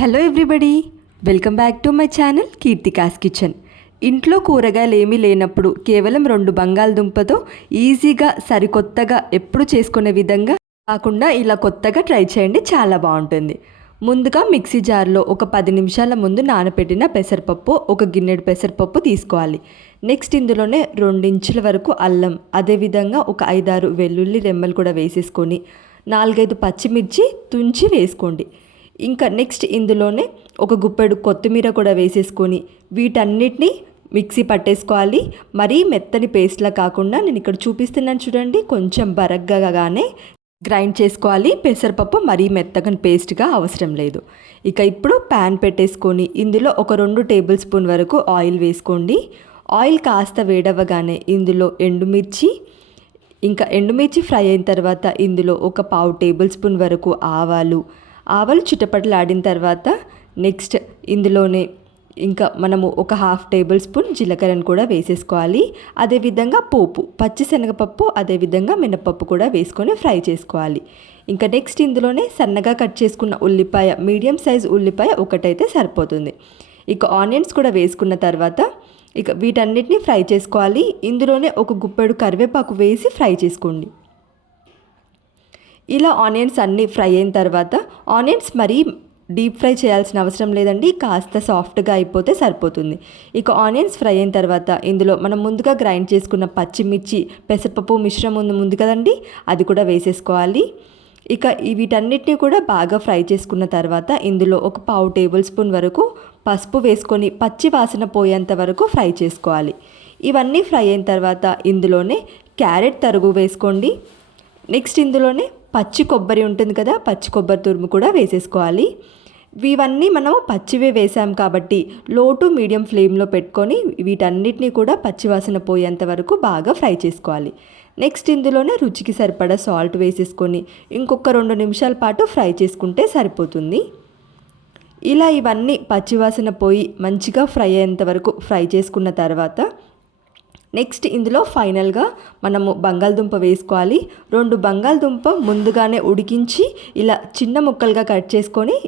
Hello everybody welcome back to my channel Keerthika's kitchen ఇంట్లో కూరగాయలు ఏమీ లేనప్పుడు కేవలం రెండు బంగాళదుంపతో ఈజీగా సరికొత్తగా ఎప్పుడు చేసుకునే విధంగా కాకుండా ఇలా కొత్తగా ట్రై చేయండి చాలా బాగుంటుంది. ముందుగా మిక్సీ జార్లో ఒక పది నిమిషాల ముందు నానబెట్టిన పెసరపప్పు ఒక గిన్నెడు పెసరపప్పు తీసుకోవాలి. నెక్స్ట్ ఇందులోనే రెండించుల వరకు అల్లం అదేవిధంగా ఒక ఐదారు వెల్లుల్లి రెమ్మలు కూడా వేసేసుకొని నాలుగైదు పచ్చిమిర్చి తుంచి వేసుకోండి. ఇంకా నెక్స్ట్ ఇందులోనే ఒక గుప్పెడు కొత్తిమీర కూడా వేసేసుకొని వీటన్నిటిని మిక్సీ పట్టేసుకోవాలి. మరీ మెత్తని పేస్ట్లా కాకుండా నేను ఇక్కడ చూపిస్తున్నాను చూడండి. కొంచెం బరగ్గగానే గ్రైండ్ చేసుకోవాలి. పెసరపప్పు మరీ మెత్తగా పేస్ట్గా అవసరం లేదు. ఇక ఇప్పుడు ప్యాన్ పెట్టేసుకొని ఇందులో ఒక రెండు టేబుల్ స్పూన్ వరకు ఆయిల్ వేసుకోండి. ఆయిల్ కాస్త వేడవగానే ఇందులో ఎండుమిర్చి ఇంకా ఎండుమిర్చి ఫ్రై అయిన తర్వాత ఇందులో ఒక పావు టేబుల్ స్పూన్ వరకు ఆవాలు ఆవాలు చిటపటలాడిన తర్వాత నెక్స్ట్ ఇందులోనే ఇంకా మనము ఒక హాఫ్ టేబుల్ స్పూన్ జీలకర్రను కూడా వేసేసుకోవాలి. అదేవిధంగా పోపు పచ్చిశనగపప్పు అదేవిధంగా మినపప్పు కూడా వేసుకొని ఫ్రై చేసుకోవాలి. ఇంకా నెక్స్ట్ ఇందులోనే సన్నగా కట్ చేసుకున్న ఉల్లిపాయ మీడియం సైజ్ ఉల్లిపాయ ఒకటైతే సరిపోతుంది. ఇక ఆనియన్స్ కూడా వేసుకున్న తర్వాత ఇక వీటన్నిటిని ఫ్రై చేసుకోవాలి. ఇందులోనే ఒక గుప్పెడు కరివేపాకు వేసి ఫ్రై చేసుకోండి. ఇలా ఆనియన్స్ అన్నీ ఫ్రై అయిన తర్వాత ఆనియన్స్ మరీ డీప్ ఫ్రై చేయాల్సిన అవసరం లేదండి కాస్త సాఫ్ట్గా అయిపోతే సరిపోతుంది. ఇక ఆనియన్స్ ఫ్రై అయిన తర్వాత ఇందులో మనం ముందుగా గ్రైండ్ చేసుకున్న పచ్చిమిర్చి పెసరపప్పు మిశ్రమం ఉంది ముందు కదండి అది కూడా వేసేసుకోవాలి. ఇక వీటన్నిటిని కూడా బాగా ఫ్రై చేసుకున్న తర్వాత ఇందులో ఒక పావు టేబుల్ స్పూన్ వరకు పసుపు వేసుకొని పచ్చి వాసన పోయేంత వరకు ఫ్రై చేసుకోవాలి. ఇవన్నీ ఫ్రై అయిన తర్వాత ఇందులోనే క్యారెట్ తరుగు వేసుకోండి. నెక్స్ట్ ఇందులోనే పచ్చి కొబ్బరి ఉంటుంది కదా పచ్చి కొబ్బరి తురుము కూడా వేసేసుకోవాలి. ఇవన్నీ మనం పచ్చివే వేసాం కాబట్టి లో టు మీడియం ఫ్లేమ్లో పెట్టుకొని వీటన్నిటిని కూడా పచ్చివాసన పోయేంత వరకు బాగా ఫ్రై చేసుకోవాలి. నెక్స్ట్ ఇందులోనే రుచికి సరిపడా సాల్ట్ వేసేసుకొని ఇంకొక రెండు నిమిషాల పాటు ఫ్రై చేసుకుంటే సరిపోతుంది. ఇలా ఇవన్నీ పచ్చివాసన పోయి మంచిగా ఫ్రై అయ్యేంత వరకు ఫ్రై చేసుకున్న తర్వాత నెక్స్ట్ ఇందులో ఫైనల్గా మనము బంగాళదుంప వేసుకోవాలి. రెండు బంగాళదుంప ముందుగానే ఉడికించి ఇలా చిన్న ముక్కలుగా కట్ చేసుకొని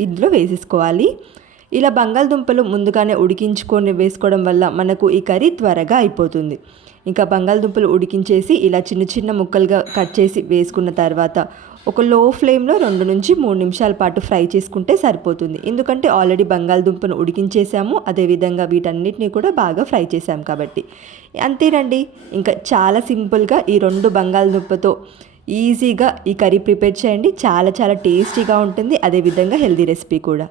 ఇందులో వేసేసుకోవాలి. ఇలా బంగాళదుంపలు ముందుగానే ఉడికించుకొని వేసుకోవడం వల్ల మనకు ఈ కర్రీ త్వరగా అయిపోతుంది. ఇంకా బంగాళదుంపలు ఉడికించేసి ఇలా చిన్న చిన్న ముక్కలుగా కట్ చేసి వేసుకున్న తర్వాత ఒక లో ఫ్లేమ్లో రెండు నుంచి మూడు నిమిషాల పాటు ఫ్రై చేసుకుంటే సరిపోతుంది. ఎందుకంటే ఆల్రెడీ బంగాళదుంపను ఉడికించేసాము అదేవిధంగా వీటన్నిటిని కూడా బాగా ఫ్రై చేసాం కాబట్టి. అంతేనండి ఇంకా చాలా సింపుల్గా ఈ రెండు బంగాళదుంపతో ఈజీగా ఈ కర్రీ ప్రిపేర్ చేయండి. చాలా చాలా టేస్టీగా ఉంటుంది. అదేవిధంగా హెల్దీ రెసిపీ కూడా.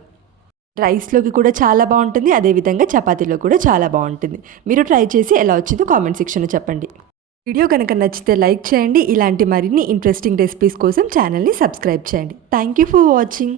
రైస్లోకి కూడా చాలా బాగుంటుంది అదేవిధంగా చపాతీలో కూడా చాలా బాగుంటుంది మీరు ట్రై చేసి ఎలా వచ్చిందో కామెంట్ సెక్షన్లో చెప్పండి. వీడియో కనుక నచ్చితే లైక్ చేయండి. ఇలాంటి మరిన్ని ఇంట్రెస్టింగ్ రెసిపీస్ కోసం ఛానల్ని సబ్స్క్రైబ్ చేయండి. Thank you for watching.